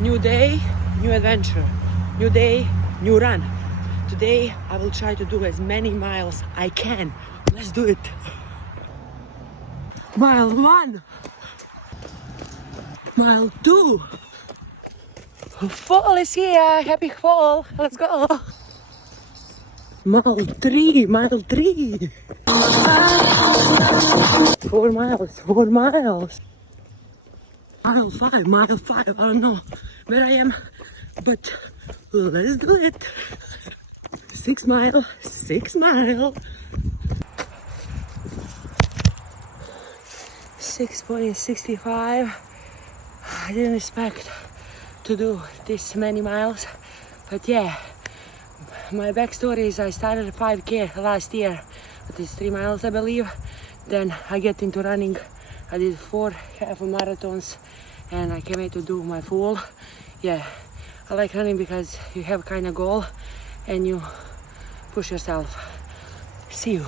New day, new adventure. New day, new run. Today I will try to do as many miles I can. Let's do it. Mile 1. Mile 2. Fall is here. Happy fall. Let's go. Mile 3. Mile 3. 4 miles. 4 miles. Mile 5. Mile 5. I don't know where I am, but let's do it. 6 mile. 6 mile. 6.65. I didn't expect to do this many miles, but yeah, my backstory is I started a 5k last year, that is 3 miles I believe. Then I get into running. I did 4 half marathons and I came here to do my full. Yeah, I like running because you have kind of goal and you push yourself. See you.